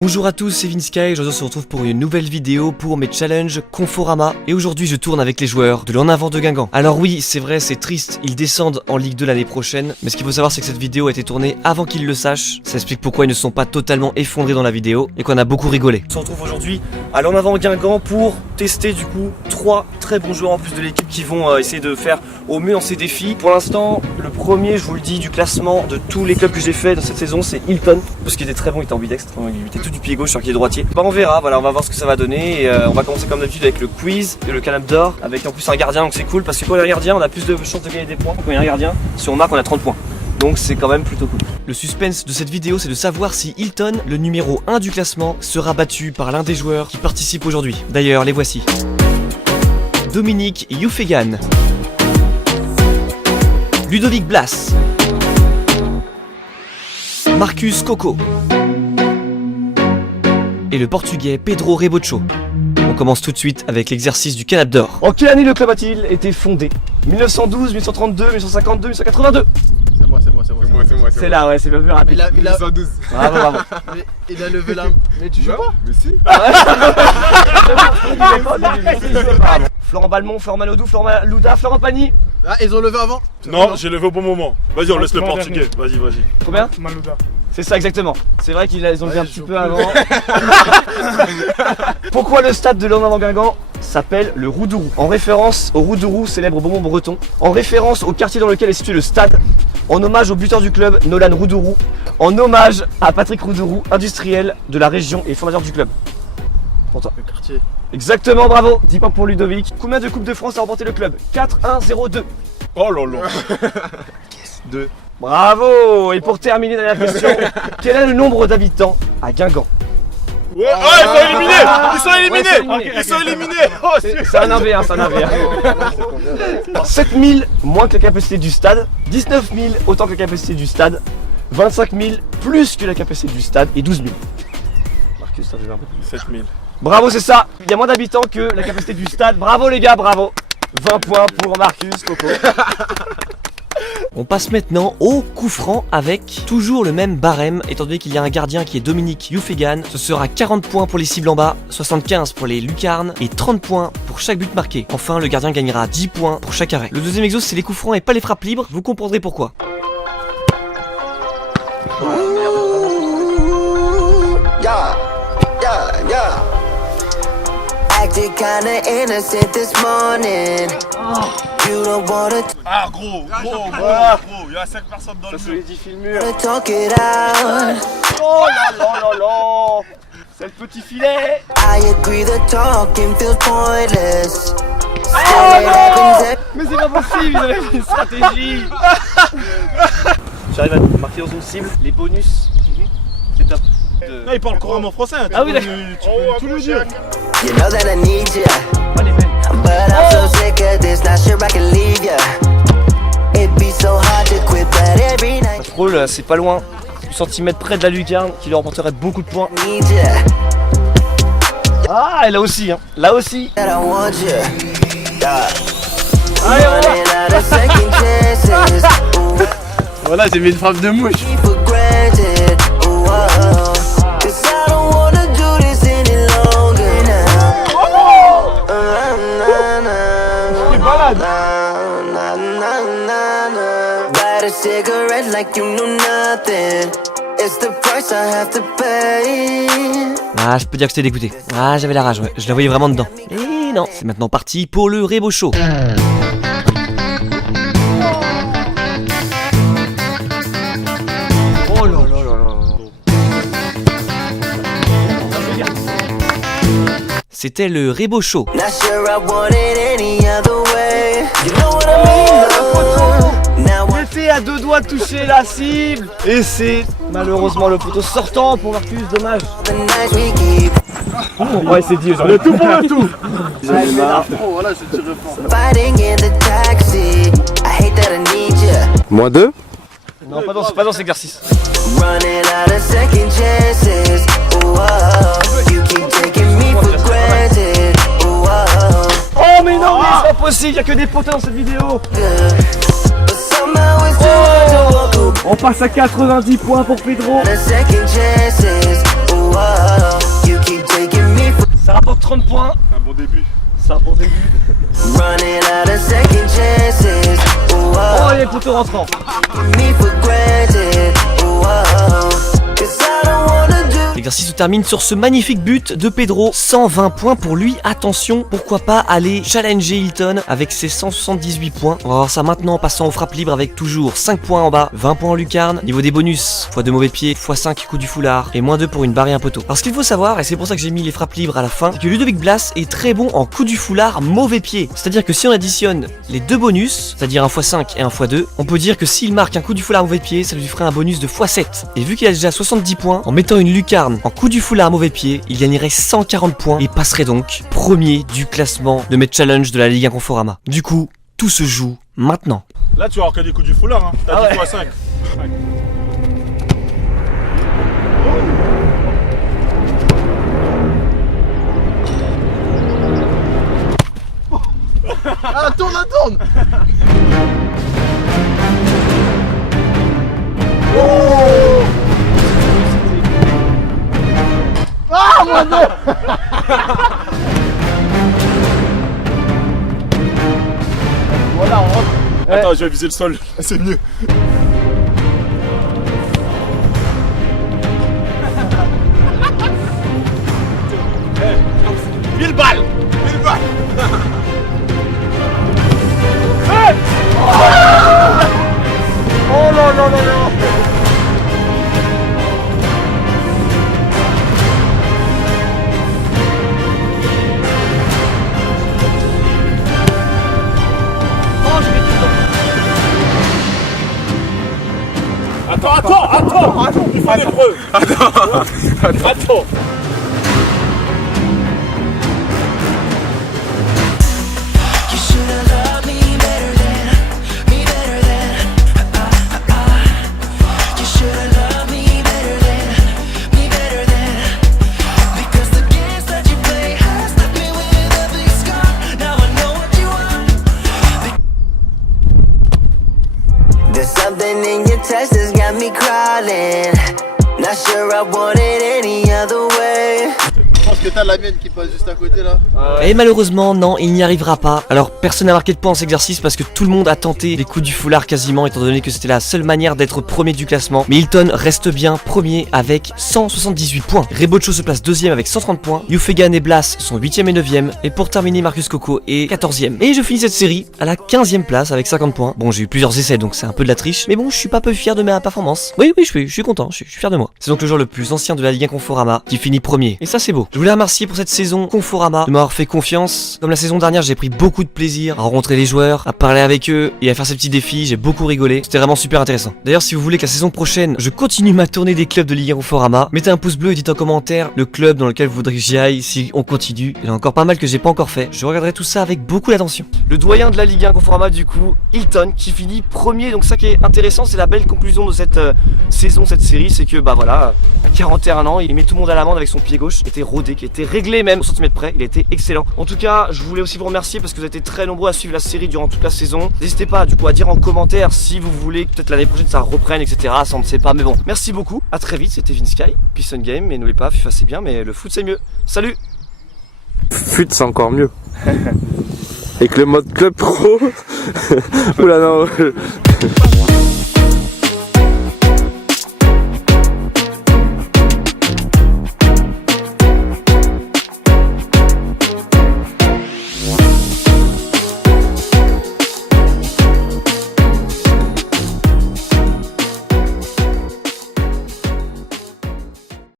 Bonjour à tous, c'est Vinsky, aujourd'hui on se retrouve pour une nouvelle vidéo pour mes challenges Conforama. Et aujourd'hui je tourne avec les joueurs de l'En Avant de Guingamp. Alors oui, c'est vrai, c'est triste, ils descendent en Ligue 2 l'année prochaine. Mais ce qu'il faut savoir c'est que cette vidéo a été tournée avant qu'ils le sachent. Ça explique pourquoi ils ne sont pas totalement effondrés dans la vidéo et qu'on a beaucoup rigolé. On se retrouve aujourd'hui à l'En Avant Guingamp pour tester du coup 3 très bons joueurs en plus de l'équipe qui vont essayer de faire au mieux dans ces défis. Pour l'instant, le premier, je vous le dis, du classement de tous les clubs que j'ai fait dans cette saison, c'est Hilton. Parce qu'il était très bon, il était ambidextre, il était tout du pied gauche sur qui est droitier. Bah on verra, voilà, on va voir ce que ça va donner et on va commencer comme d'habitude avec le quiz et le canap d'or avec en plus un gardien, donc c'est cool parce que quand il y a un gardien on a plus de chances de gagner des points. Quand il y a un gardien, si on marque on a 30 points. Donc c'est quand même plutôt cool. Le suspense de cette vidéo c'est de savoir si Hilton, le numéro 1 du classement, sera battu par l'un des joueurs qui participe aujourd'hui. D'ailleurs les voici. Dominique Youfegan, Ludovic Blas, Marcus Coco et le portugais Pedro Rebocho. On commence tout de suite avec l'exercice du canap d'or. En quelle année le club a-t-il été fondé? 1912, 1932, 1952, 1982. C'est là, ouais, c'est bien plus rapide. 1912. Bravo. Mais il a levé la main. Mais tu joues pas? Mais si. Florent Balmont, Florent Manodou, Florent Louda, Florent Pagny. Ah, ils ont levé avant? Non, j'ai levé au bon moment. Vas-y, on laisse le portugais. Vas-y. Combien? Malouda. C'est ça exactement. C'est vrai qu'ils ont levé un petit peu avant. Pourquoi le stade de l'En Avant Guingamp s'appelle le Roudourou? En référence au Roudourou, célèbre bonbon breton. En référence au quartier dans lequel est situé le stade. En hommage au buteur du club, Nolan Roudourou. En hommage à Patrick Roudourou, industriel de la région et fondateur du club. Pour toi. Le quartier. Exactement, bravo. 10 points pour Ludovic. Combien de Coupes de France a remporté le club? 4-1-0-2. Oh là là. 2. Bravo. Et pour terminer, dernière question. Quel est le nombre d'habitants à Guingamp? Ouais, ils sont éliminés. Ils sont éliminés. Ouais, Ils sont éliminés. Oh, C'est un 1v1, c'est un 1v1. 7000 moins que la capacité du stade, 19 000 autant que la capacité du stade, 25 000 plus que la capacité du stade et 12 000. Marcus, t'as vu un peu plus. 7000. Bravo, c'est ça. Il y a moins d'habitants que la capacité du stade. Bravo les gars, bravo. 20 points pour Marcus, Coco. On passe maintenant au coup franc avec toujours le même barème. Étant donné qu'il y a un gardien qui est Dominique Youfegan, ce sera 40 points pour les cibles en bas, 75 pour les lucarnes et 30 points pour chaque but marqué. Enfin, le gardien gagnera 10 points pour chaque arrêt. Le deuxième exo, c'est les coups francs et pas les frappes libres. Vous comprendrez pourquoi. Acted kinda innocent this morning. You don't wanna Ah, gros. Il y a 5 personnes dans le jeu. talk it out. Oh là. C'est le petit filet. I agree the talking feels pointless. Mais c'est pas possible, ils avaient une stratégie. J'arrive à marquer dans une cible, les bonus, c'est top. Là, il parle couramment français. Ah oui, d'accord. Tu peux tout le dire. You know that I need you, Oh, les belles. but I'm so sick of this. Not sure I can leave you. It'd be so hard to quit, but every night Contrôle, c'est pas loin, du centimètre près de la lucarne qui lui remporterait beaucoup de points. I need you. Ah, et là aussi, hein. Là aussi. That I want you. Allez, on va. Running out of second chances. Ooh, Voilà, j'ai mis une frappe de mouche. keep for granted. Ooh, oh. 'Cause I don't wanna do this any longer now. C'est balade. Light a cigarette like you know nothing. It's the price I have to pay. Ah, je peux dire que j'étais dégoûté. Ah, j'avais la rage, ouais. Je la voyais vraiment dedans. Et non. C'est maintenant parti pour le Rebocho. Oh là là là là. C'était le Rebocho. Not sure I want it any other way. You know what I mean, though. Now Il était à 2 doigts de toucher la cible. Et c'est malheureusement le poteau sortant pour Marcus, dommage. the nights we keep Ouais, c'est dit, le tout pour le tout. Oh, voilà, je tire fort. fighting in the taxi. I hate that I need you. Moins 2. Non, c'est pas dans cet exercice. Running out of second chances. Ooh, oh. You keep taking me for granted. Ooh, oh. Oh mais non, mais c'est pas possible, y'a que des poteaux dans cette vidéo. But somehow it's too hard to walk away. On passe à 90 points pour Pedro. The second chances. Ooh, oh. 30 points. Un bon début. C'est un bon début. Running out of second chances. Ooh, Oh, il y a le poteau rentrant. me for granted. Ooh, 'cause I don't wanna do. L'exercice se termine sur ce magnifique but de Pedro. 120 points pour lui. Attention, pourquoi pas aller challenger Hilton avec ses 178 points. On va voir ça maintenant en passant aux frappes libres avec toujours 5 points en bas, 20 points en lucarne. Niveau des bonus, x2 mauvais pieds, x5 coups du foulard et -2 pour une barre et un poteau. Alors ce qu'il faut savoir, et c'est pour ça que j'ai mis les frappes libres à la fin, c'est que Ludovic Blas est très bon en coup du foulard mauvais pied. C'est-à-dire que si on additionne les deux bonus, c'est-à-dire un x5 et un x2, on peut dire que s'il marque un coup du foulard mauvais pied, ça lui ferait un bonus de x7. Et vu qu'il a déjà 70 points, en mettant une lucarne en coup du foulard mauvais pied, il gagnerait 140 points et passerait donc premier du classement de mes challenges de la Ligue 1 Conforama. Du coup, tout se joue maintenant. Là, tu vas avoir que des coups du foulard. Hein. T'as Ah dit ouais. x5. Ah, tourne, tourne. Ah, mon Dieu. Voilà, on rentre. Attends, je vais viser le sol. C'est mieux. Mille balles. Oh non, non, non, non. Oh, j'ai mis Attends. Il faut des preuves. Attends. You should've loved me better than, You should've loved me better than, because the games that you play has left me with a big scar. Now I know what you want. There's something in your text that's got me crawling. Not sure I want it any other way. Je pense que t'as la mienne qui passe juste à côté là. Et malheureusement, non, il n'y arrivera pas. Alors, personne n'a marqué de points en cet exercice parce que tout le monde a tenté les coups du foulard quasiment, étant donné que c'était la seule manière d'être premier du classement. Mais Hilton reste bien premier avec 178 points. Rebocho se place deuxième avec 130 points. Youfegan et Blas sont 8ème et 9ème. Et pour terminer, Marcus Coco est 14ème. Et je finis cette série à la 15ème place avec 50 points. Bon, j'ai eu plusieurs essais donc c'est un peu de la triche. Mais bon, je suis pas peu fier de ma performance. Oui, je suis content, je suis fier de moi. C'est donc le joueur le plus ancien de la Ligue 1 Conforama qui finit premier. Et ça, c'est beau. Je voulais remercier pour cette saison Conforama de m'avoir fait confiance. Comme la saison dernière, j'ai pris beaucoup de plaisir à rencontrer les joueurs, à parler avec eux et à faire ces petits défis. J'ai beaucoup rigolé. C'était vraiment super intéressant. D'ailleurs, si vous voulez que la saison prochaine, je continue ma tournée des clubs de Ligue 1 Conforama, mettez un pouce bleu et dites en commentaire le club dans lequel vous voudrez que j'y aille si on continue. Il y en a encore pas mal que j'ai pas encore fait. Je regarderai tout ça avec beaucoup d'attention. Le doyen de la Ligue 1 Conforama, du coup, Hilton, qui finit premier. Donc ça qui est intéressant, c'est la belle conclusion de cette saison, cette série, c'est que bah voilà, à 41 ans, il met tout le monde à l'amende avec son pied gauche, qui était rodé, qui était réglé même au centimètre près. Il a été excellent. En tout cas, je voulais aussi vous remercier parce que vous avez été très nombreux à suivre la série durant toute la saison. N'hésitez pas du coup à dire en commentaire si vous voulez que peut-être l'année prochaine ça reprenne, etc. Ça on ne sait pas, mais bon. Merci beaucoup. À très vite. C'était Vinsky, Peace on Game. Et n'oubliez pas, FIFA c'est bien, mais le foot c'est mieux. Salut. Fut c'est encore mieux. Avec le mode club pro. Oula non.